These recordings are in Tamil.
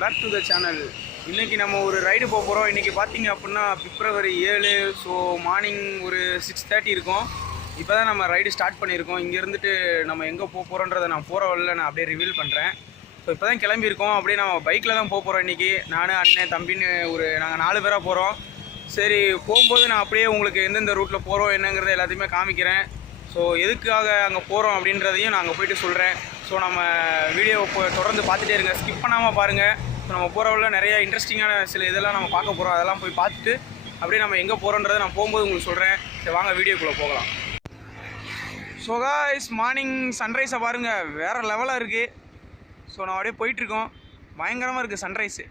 Back to the channel. இன்றைக்கி நம்ம ஒரு ரைடு போக போகிறோம். இன்றைக்கி பார்த்தீங்க அப்படின்னா February 7. ஸோ மார்னிங் ஒரு 6:30 இருக்கும். இப்போ தான் நம்ம ரைடு ஸ்டார்ட் பண்ணியிருக்கோம். இங்கே இருந்துட்டு நம்ம எங்கே போக போகிறோன்றதை நான் போகிற வழியில் நான் அப்படியே ரிவீல் பண்ணுறேன். ஸோ இப்போ தான் கிளம்பியிருக்கோம். அப்படியே நம்ம பைக்கில் தான் போக போகிறோம் இன்றைக்கி. நான், அண்ணன், தம்பின்னு நாங்கள் 4 பேராக போகிறோம். சரி, போகும்போது நான் அப்படியே உங்களுக்கு எந்தெந்த ரூட்டில் போகிறோம் என்னங்கிறத எல்லாத்தையுமே காமிக்கிறேன். ஸோ எதுக்காக அங்கே போகிறோம் அப்படின்றதையும் நான் அங்கே போய்ட்டு சொல்கிறேன். ஸோ நம்ம வீடியோவை தொடர்ந்து பார்த்துட்டே இருங்க, ஸ்கிப் பண்ணாமல் பாருங்கள். ஸோ நம்ம போகிறவள்ள நிறைய இன்ட்ரெஸ்டிங்கான சில இதெல்லாம் நம்ம பார்க்க போகிறோம். அதெல்லாம் போய் பார்த்துட்டு அப்படியே நம்ம எங்கே போகிறோன்றதை நான் போகும்போது உங்களுக்கு சொல்கிறேன். சரி, வாங்க வீடியோக்குள்ளே போகலாம். ஸோ காய்ஸ், மார்னிங் சன்ரைஸை பாருங்கள், வேறு லெவலாக இருக்குது. ஸோ நான் அப்படியே போயிட்டுருக்கோம். பயங்கரமாக இருக்குது சன்ரைஸு.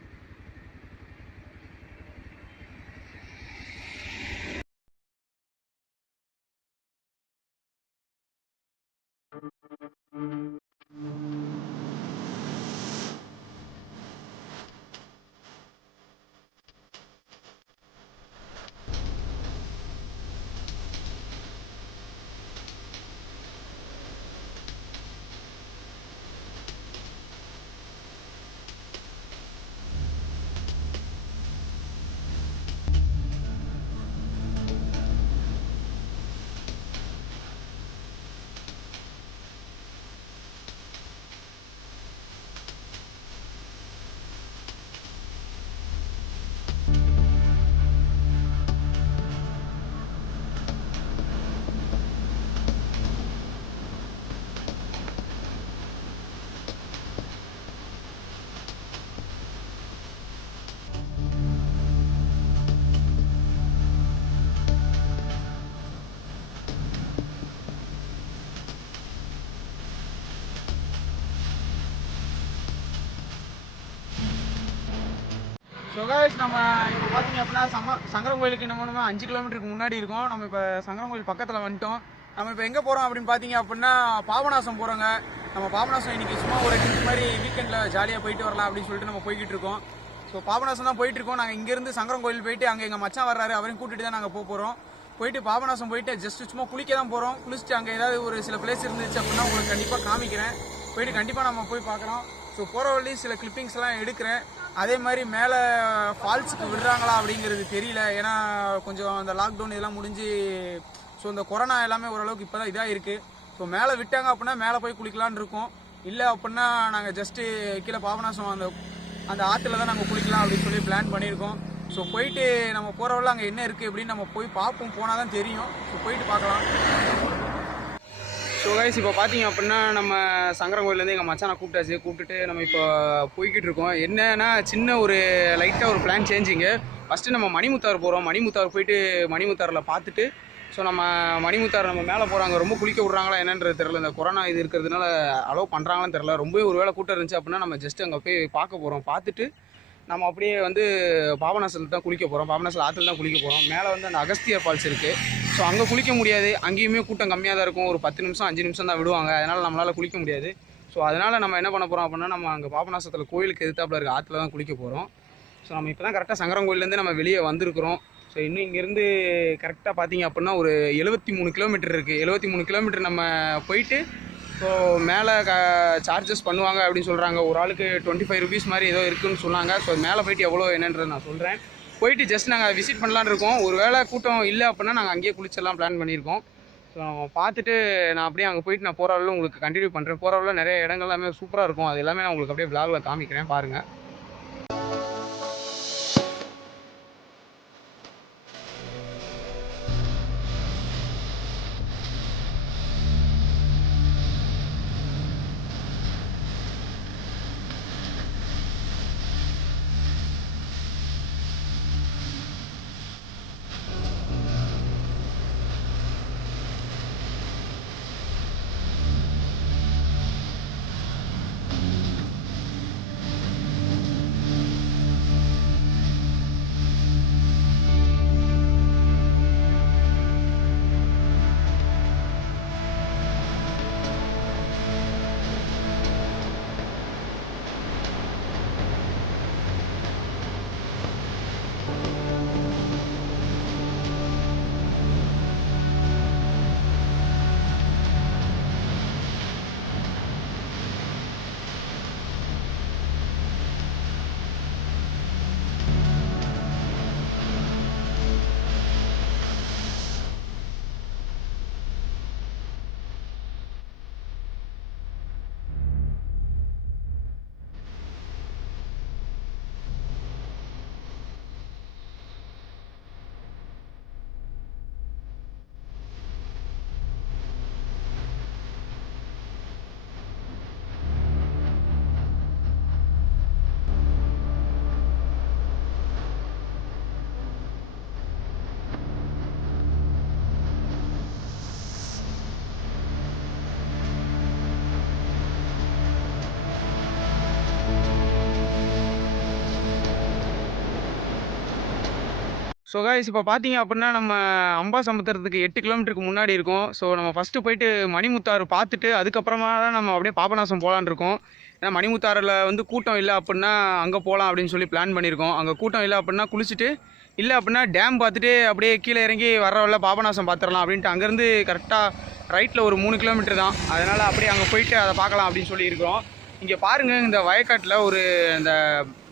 ஸோ காய்ஸ், நம்ம இப்போ பார்த்தீங்க அப்படின்னா சங்கரன் கோயிலுக்கு நம்ம 5 கிலோமீட்டருக்கு முன்னாடி இருக்கோம். நம்ம இப்போ சங்கரன் கோயில் பக்கத்தில் வந்துட்டோம். நம்ம இப்போ எங்கே போகிறோம் அப்படின்னு பார்த்தீங்க அப்படின்னா பாபநாசம் போகிறோங்க. நம்ம பாபநாசம் இன்றைக்கி சும்மா ஒரு ட்ரிப் மாதிரி வீக்கெண்டில் ஜாலியாக போயிட்டு வரலாம் அப்படின்னு சொல்லிட்டு நம்ம போய்கிட்டு இருக்கோம். ஸோ பாபநாசம் தான் போயிட்டு இருக்கோம். நாங்கள் இங்கேருந்து சங்கரன் கோயில் போயிட்டு அங்கே எங்கள் மச்சான் வர்றாரு, அவரையும் கூட்டிகிட்டு தான் நாங்கள் போகிறோம். போயிட்டு பாபநாசம் போயிட்டு ஜஸ்ட் சும்மா குளிக்க தான் போகிறோம். குளிச்சுட்டு அங்கே ஏதாவது ஒரு சில பிளேஸ் இருந்துச்சு அப்படின்னா உங்களுக்கு கண்டிப்பாக காமிக்கிறேன். போயிட்டு கண்டிப்பாக நம்ம போய் பார்க்குறோம். ஸோ போகிற வழி சில கிளிப்பிங்ஸ்லாம் எடுக்கிறேன். அதே மாதிரி மேலே ஃபால்ஸுக்கு விடுறாங்களா அப்படிங்கிறது தெரியல. ஏன்னா கொஞ்சம் அந்த லாக்டவுன் இதெல்லாம் முடிஞ்சு ஸோ இந்த கொரோனா எல்லாமே ஓரளவுக்கு இப்போ தான் இதாக இருக்குது. ஸோ மேலே விட்டாங்க அப்படின்னா மேலே போய் குளிக்கலான்னு இருக்கோம். இல்லை அப்படின்னா நாங்கள் ஜஸ்ட்டு கீழே பாபநாசம் அந்த ஆற்றுல தான் நாங்கள் குளிக்கலாம் அப்படின்னு சொல்லி பிளான் பண்ணியிருக்கோம். ஸோ போயிட்டு நம்ம போகிறவள்ள அங்கே என்ன இருக்குது அப்படின்னு நம்ம போய் பார்ப்போம். போனால் தான் தெரியும். ஸோ போயிட்டு பார்க்கலாம். ஸோ கைஸ், இப்போ பார்த்தீங்க அப்படின்னா நம்ம சங்கரன் கோயிலேருந்து எங்கள் மச்சானை கூப்பிட்டுட்டு நம்ம இப்போ போய்கிட்டு இருக்கோம். என்னன்னா சின்ன ஒரு லைட்டாக ஒரு பிளான் சேஞ்சிங்கு. ஃபஸ்ட்டு நம்ம மணிமுத்தாறு போகிறோம். மணிமுத்தாறு போயிட்டு மணிமுத்தாறில் பார்த்துட்டு ஸோ நம்ம மணிமுத்தாறு நம்ம மேலே போகிறாங்க. ரொம்ப குளிக்க விட்றாங்களா என்னன்றது தெரில. இந்த கொரோனா இது இருக்கிறதுனால அலோவ் பண்ணுறாங்களான்னு தெரில. ரொம்ப ஒரு வேளை கூட்டம் இருந்துச்சு அப்படின்னா நம்ம ஜஸ்ட் அங்கே போய் பார்க்க போகிறோம். பார்த்துட்டு நம்ம அப்படியே பாபநாசத்தில் தான் குளிக்க போகிறோம். பாபநாசத்தில் ஆற்றுல தான் குளிக்க போகிறோம். மேலே அந்த அகஸ்தியர் ஃபால்ஸ் இருக்குது. ஸோ அங்கே குளிக்க முடியாது. அங்கேயுமே கூட்டம் கம்மியாக தான் இருக்கும். ஒரு 10 நிமிஷம் 5 நிமிஷம் தான் விடுவாங்க. அதனால் நம்மளால் குளிக்க முடியாது. ஸோ அதனால் நம்ம என்ன பண்ண போகிறோம் அப்படின்னா நம்ம அங்கே பாபநாசத்தில் கோயிலுக்கு எதிர்த்தாப்பில் இருக்க ஆற்றுல தான் குளிக்க போகிறோம். ஸோ நம்ம இப்போ தான் கரெக்டாக சங்கரன் கோயிலேருந்து நம்ம வெளியே வந்திருக்கிறோம். ஸோ இன்னும் இங்கேருந்து கரெக்டாக பார்த்தீங்க அப்படின்னா ஒரு 73 கிலோமீட்டர் இருக்குது. 73 கிலோமீட்டர் நம்ம போயிட்டு ஸோ மேலே சார்ஜஸ் பண்ணுவாங்க அப்படின்னு சொல்கிறாங்க. ஒரு ஆளுக்கு 25 ருபீஸ் மாதிரி ஏதோ இருக்குதுன்னு சொன்னாங்க. ஸோ மேலே போயிட்டு எவ்வளோ என்னன்றது நான் சொல்கிறேன். போயிட்டு ஜஸ்ட் நாங்கள் விசிட் பண்ணலான்னு இருக்கோம். ஒரு வேளை கூட்டம் இல்லை அப்படின்னா நாங்கள் அங்கேயே குளிச்செல்லாம் பிளான் பண்ணியிருக்கோம். ஸோ பார்த்துட்டு நான் அப்படியே அங்கே போயிட்டு நான் போகிற அளவு உங்களுக்கு கண்டினியூ பண்ணுறேன். போகிற அளவு நிறைய இடங்கள் எல்லாமே சூப்பராக இருக்கும். அது எல்லாமே நான் உங்களுக்கு அப்படியே விளாகில் காமிக்கிறேன், பாருங்கள். ஸோ காய்ஸ் இப்போ பார்த்தீங்க அப்படின்னா நம்ம அம்பாசமுத்திரத்துக்கு 8 கிலோமீட்டருக்கு முன்னாடி இருக்கோம். ஸோ நம்ம ஃபஸ்ட்டு போயிட்டு மணிமுத்தாறு பார்த்துட்டு அதுக்கப்புறமா தான் நம்ம அப்படியே பாபநாசம் போகலான்னு இருக்கோம். ஏன்னா மணிமுத்தாறில் வந்து கூட்டம் இல்லை அப்படின்னா அங்கே போகலாம் அப்படின்னு சொல்லி பிளான் பண்ணியிருக்கோம். அங்கே கூட்டம் இல்லை அப்படின்னா குளிச்சுட்டு, இல்லை அப்படின்னா டேம் பார்த்துட்டு அப்படியே கீழே இறங்கி வர வழில பாபநாசம் பார்த்துடலாம் அப்படின்ட்டு அங்கேருந்து கரெக்டாக ரைட்டில் ஒரு 3 கிலோமீட்டர் தான். அதனால் அப்படியே அங்கே போயிட்டு அதை பார்க்கலாம் அப்படின்னு சொல்லி இருக்கிறோம். இங்கே பாருங்கள், இந்த வயக்காட்டில் ஒரு இந்த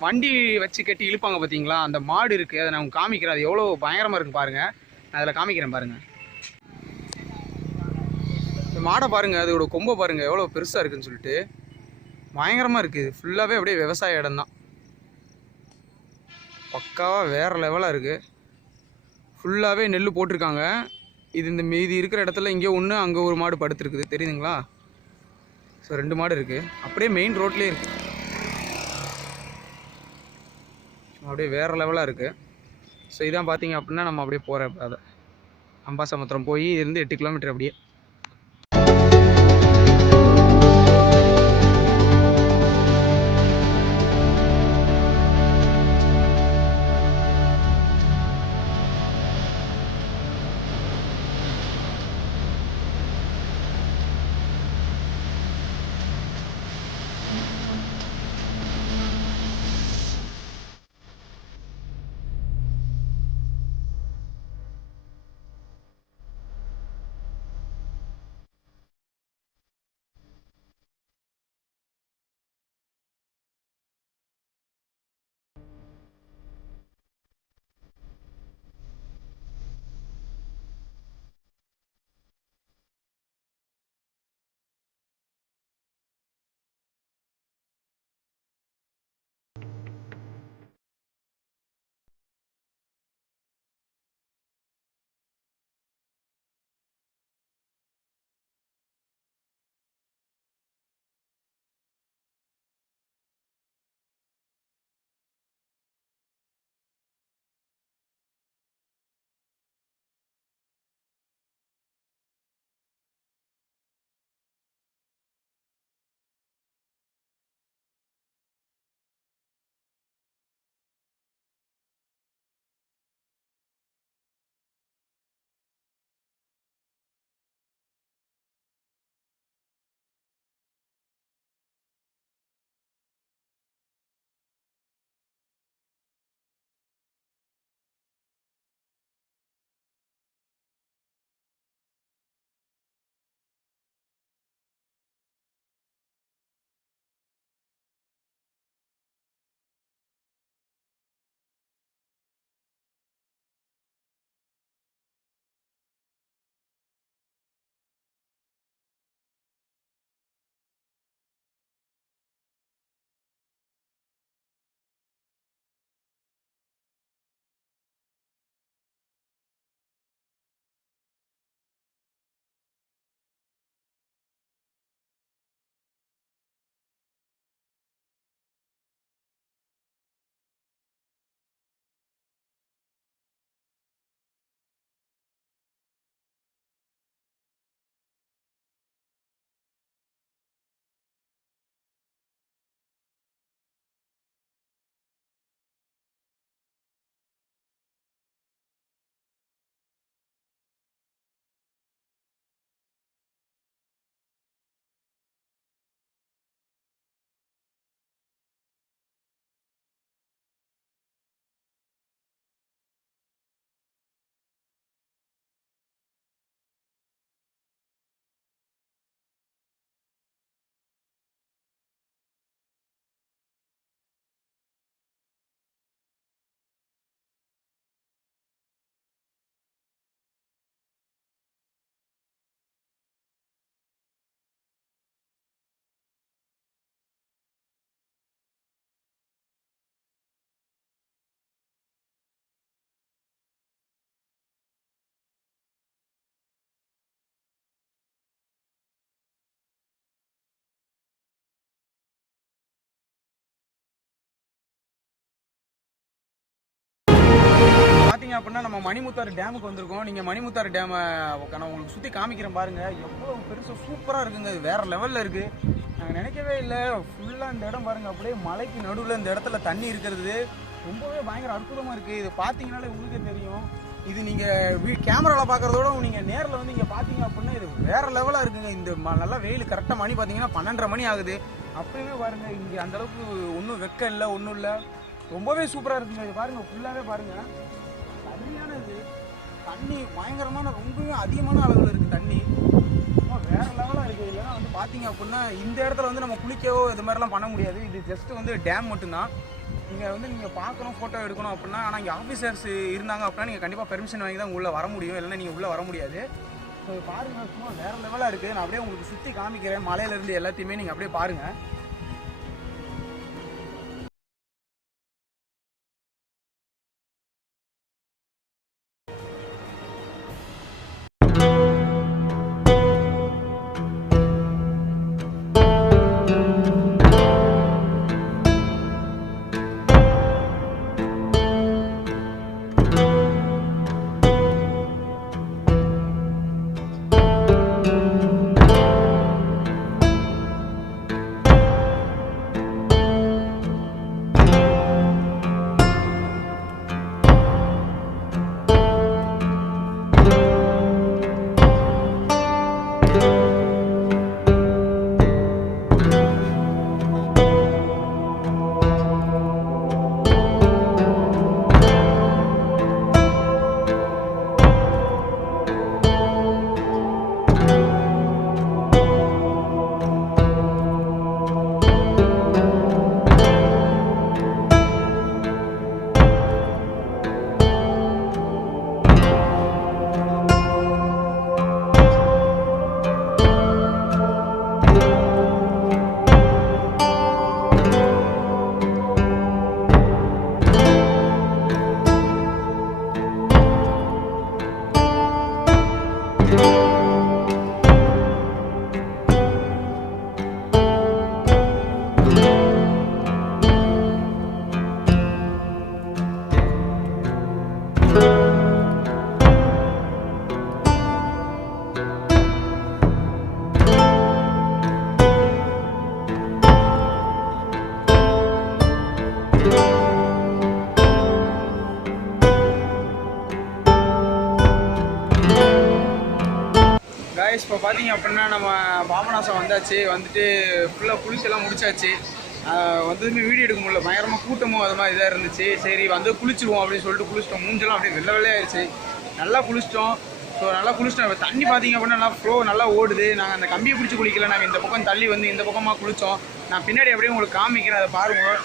வண்டி வச்சு கட்டி இழுப்பாங்க பார்த்தீங்களா, அந்த மாடு இருக்குது. அதை நான் காமிக்கிறேன். அது எவ்வளோ பயங்கரமாக இருக்குன்னு பாருங்கள். நான் அதில் காமிக்கிறேன் பாருங்கள். இந்த மாடை பாருங்கள், அதோட கொம்பை பாருங்கள் எவ்வளோ பெருசாக இருக்குதுன்னு சொல்லிட்டு. பயங்கரமாக இருக்குது. ஃபுல்லாகவே அப்படியே விவசாய இடம் தான். பக்காவாக வேறு லெவலாக இருக்குது. ஃபுல்லாகவே நெல் போட்டிருக்காங்க. இது இந்த மீதி இருக்கிற இடத்துல இங்கே ஒன்று, அங்கே ஒரு மாடு படுத்துருக்குது, தெரியுதுங்களா? ஸோ 2 மாடு இருக்குது. அப்படியே மெயின் ரோட்லேயே இருக்குது. அப்படியே வேறு லெவலாக இருக்குது. ஸோ இதான் பார்த்தீங்க அப்படின்னா நம்ம அப்படியே போகிற அதை அம்பாசமுத்திரம் போய் இருந்து 8 கிலோமீட்டர் அப்படியே. பார்த்தீங்க அப்படின்னா நம்ம மணிமுத்தாறு டேமுக்கு வந்திருக்கோம். நீங்கள் மணிமுத்தாறு டேமை நான் உங்களுக்கு சுற்றி காமிக்கிறேன் பாருங்கள். எவ்வளோ பெருசாக சூப்பராக இருக்குங்க. இது வேறு லெவலில் இருக்குது. நாங்கள் நினைக்கவே இல்லை. ஃபுல்லாக இந்த இடம் பாருங்கள், அப்படியே மலைக்கு நடுவில் இந்த இடத்துல தண்ணி இருக்கிறது ரொம்பவே பயங்கர அற்புதமாக இருக்குது. இது பார்த்தீங்கனாலே உங்களுக்கே தெரியும். இருக்கும். இது நீங்கள் கேமராவில் பார்க்குறதோட நீங்கள் நேரில் வந்து இங்கே பார்த்தீங்க அப்படின்னா இது வேறு லெவலாக இருக்குங்க. இந்த நல்லா வெயில் கரெக்டாக மணி பார்த்தீங்கன்னா 12:30 மணி ஆகுது. அப்படியே பாருங்கள், இங்கே அந்தளவுக்கு ஒன்றும் வெக்க இல்லை, ஒன்றும் இல்லை, ரொம்பவே சூப்பராக இருக்குங்க. இது பாருங்கள், ஃபுல்லாகவே பாருங்கள், தண்ணியான இது தண்ணி பயங்கரமான ரொம்பவே அதிகமான அளவில் இருக்குது தண்ணி. வேறு லெவலாக இருக்குது. இல்லைன்னா வந்து பார்த்தீங்க அப்படின்னா இந்த இடத்துல வந்து நம்ம குளிக்கவோ இது மாதிரிலாம் பண்ண முடியாது. இது ஜஸ்ட் வந்து டேம் மட்டும்தான். நீங்கள் பார்க்கணும், ஃபோட்டோ எடுக்கணும் அப்படின்னா, ஆனால் இங்கே ஆஃபீஸர்ஸ் இருந்தாங்க அப்படின்னா நீங்கள் கண்டிப்பாக பெர்மிஷன் வாங்கி தான் உள்ளே வர முடியும், இல்லைன்னா நீங்கள் உள்ளே வர முடியாது. ஸோ பாருங்கள், சும்மா வேறு லெவலாக இருக்குது. நான் அப்படியே உங்களுக்கு சுற்றி காமிக்கிறேன், மலையிலேருந்து எல்லாத்தையுமே நீங்கள் அப்படியே பாருங்கள். கைஸ், இப்போ பார்த்தீங்க அப்படின்னா நம்ம பாபநாசம் வந்தாச்சு. வந்துட்டு ஃபுல்லாக குளிச்செல்லாம் முடிச்சாச்சு. வந்ததுமே வீடியோ எடுக்க முடியல, பயங்கரமாக கூட்டமும் அது மாதிரி இதாக இருந்துச்சு. சரி வந்து குளிச்சுருவோம் அப்படின்னு சொல்லிட்டு குளிச்சிட்டோம். மூஞ்செல்லாம் அப்படியே வெள்ளை வெள்ளையாயிருச்சு. நல்லா குளிச்சிட்டோம். ஸோ நல்லா குளிச்சிட்டோம். இப்போ தண்ணி பார்த்தீங்க அப்படின்னா நல்லா ஃப்ளோ நல்லா ஓடுது. நாங்கள் அந்த கம்பியை பிடிச்சி குளிக்கல, நாங்கள் இந்த பக்கம் தள்ளி வந்து இந்த பக்கமாக குளித்தோம். நான் பின்னாடி அப்படியே உங்களுக்கு காமிக்கிறேன், அதை பாருங்கள்.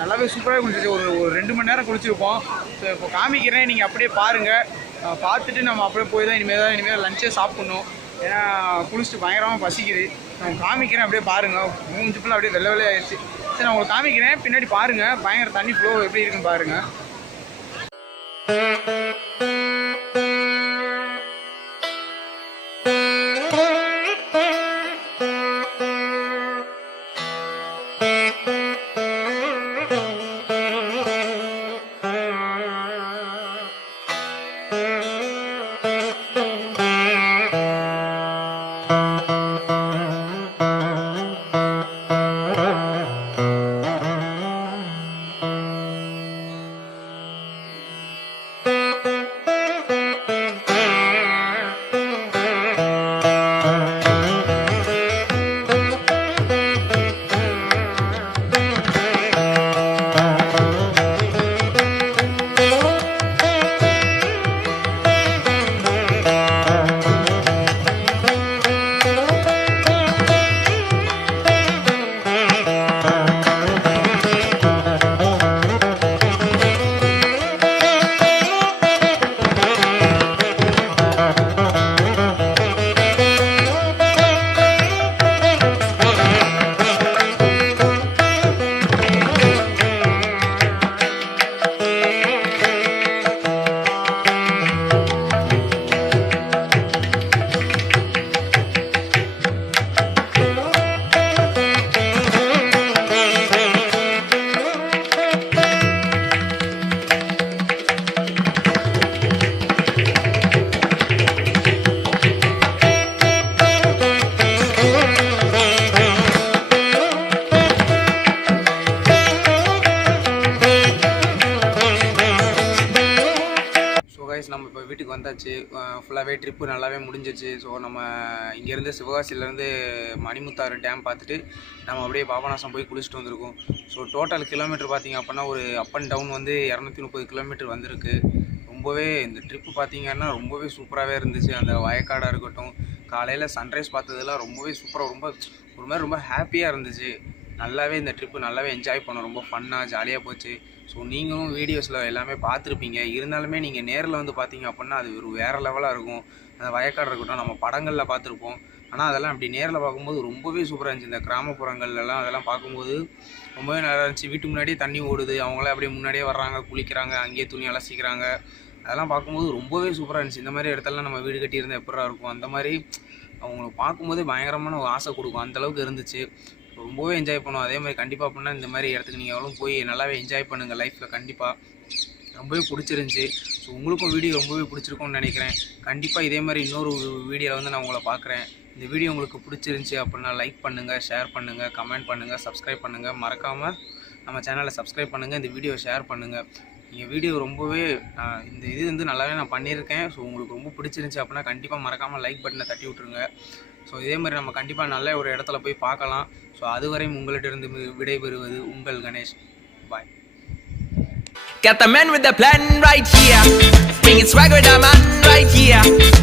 நல்லாவே சூப்பராக குளிச்சிச்சு. ஒரு 2 மணி நேரம் குளிச்சிருப்போம். ஸோ இப்போ காமிக்கிறேன், நீங்கள் அப்படியே பாருங்கள். பார்த்துட்டு நம்ம அப்படியே போய் தான் இனிமேல் லஞ்சே சாப்பிட்ணும். ஏன்னா குளிச்சுட்டு பயங்கரமாக பசிக்குது. நான் காமிக்கிறேன், அப்படியே பாருங்கள். மூஞ்சி ஃபுல்லாக அப்படியே வெள்ளை வெள்ளை ஆயிடுச்சு. சரி, நான் உங்களுக்கு காமிக்கிறேன், பின்னாடி பாருங்கள். பயங்கர தண்ணி ஃப்ளோ எப்படி இருக்குன்னு பாருங்கள். வந்தாச்சு. ஃபுல்லாகவே ட்ரிப்பு நல்லாவே முடிஞ்சிச்சு. ஸோ நம்ம இங்கேருந்து சிவகாசியிலேருந்து மணிமுத்தாறு டேம் பார்த்துட்டு நம்ம அப்படியே பாபநாசம் போய் குளிச்சுட்டு வந்திருக்கோம். ஸோ டோட்டல் கிலோமீட்டர் பார்த்திங்க அப்படின்னா ஒரு அப் அண்ட் டவுன் வந்து 230 கிலோமீட்டர் வந்திருக்கு. ரொம்பவே இந்த ட்ரிப்பு பார்த்திங்கன்னா ரொம்பவே சூப்பராகவே இருந்துச்சு. அந்த வயக்காடாக இருக்கட்டும், காலையில் சன்ரைஸ் பார்த்ததெல்லாம் ரொம்பவே சூப்பராக, ரொம்ப ஒரு மாதிரி ரொம்ப ஹாப்பியாக இருந்துச்சு. நல்லாவே இந்த ட்ரிப்பு நல்லாவே என்ஜாய் பண்ணோம். ரொம்ப ஃபன்னாக ஜாலியாக போச்சு. ஸோ நீங்களும் வீடியோஸில் எல்லாமே பார்த்துருப்பீங்க. இருந்தாலுமே நீங்கள் நேரில் வந்து பார்த்தீங்க அப்படின்னா அது ஒரு வேறு லெவலாக இருக்கும். அந்த வயக்காடு இருக்கட்டும், நம்ம படங்களில் பார்த்துருப்போம். ஆனால் அதெல்லாம் அப்படி நேரில் பார்க்கும்போது ரொம்பவே சூப்பராக இருந்துச்சு. இந்த கிராமப்புறங்கள்லாம் அதெல்லாம் பார்க்கும்போது ரொம்பவே நல்லா இருந்துச்சு. வீட்டுக்கு முன்னாடியே தண்ணி ஓடுது, அவங்களே அப்படியே முன்னாடியே வர்றாங்க, குளிக்கிறாங்க, அங்கேயே துணி அலசிக்கிறாங்க. அதெல்லாம் பார்க்கும்போது ரொம்பவே சூப்பராக இருந்துச்சு. இந்த மாதிரி இடத்துலலாம் நம்ம வீடு கட்டியிருந்தால் எப்படா இருக்கும், அந்த மாதிரி அவங்கள பார்க்கும்போதே பயங்கரமான ஒரு ஆசை கொடுக்கும். அந்தளவுக்கு இருந்துச்சு. ரொம்பவே என்ஜாய் பண்ணுவோம். அதே மாதிரி கண்டிப்பாக அப்படின்னா இந்த மாதிரி இடத்துக்கு நீங்கள் எவ்வளோ போய் நல்லாவே என்ஜாய் பண்ணுங்கள் லைஃப்பில். கண்டிப்பாக ரொம்பவே பிடிச்சிருந்துச்சி. ஸோ உங்களுக்கும் வீடியோ ரொம்பவே பிடிச்சிருக்கும்னு நினைக்கிறேன். கண்டிப்பாக இதே மாதிரி இன்னொரு வீடியோவில் வந்து நான் உங்களை பார்க்குறேன். இந்த வீடியோ உங்களுக்கு பிடிச்சிருந்துச்சி அப்படின்னா லைக் பண்ணுங்கள், ஷேர் பண்ணுங்கள், கமெண்ட் பண்ணுங்கள், சப்ஸ்கிரைப் பண்ணுங்கள். மறக்காமல் நம்ம சேனலை சப்ஸ்கிரைப் பண்ணுங்கள், இந்த வீடியோ ஷேர் பண்ணுங்கள். நீங்கள் வீடியோ ரொம்பவே இந்த இது வந்து நல்லாவே நான் பண்ணியிருக்கேன். ஸோ உங்களுக்கு ரொம்ப பிடிச்சிருந்துச்சி அப்படின்னா கண்டிப்பாக மறக்காமல் லைக் பட்டனை தட்டி விட்ருங்க. ஸோ இதே மாதிரி நம்ம கண்டிப்பாக நல்ல ஒரு இடத்துல போய் பார்க்கலாம். ஸோ அதுவரையும் உங்கள்கிட்ட விடைபெறுவது உங்கள் கணேஷ். பாய். Got the man with the plan right here. Bringing swagger with the man right here.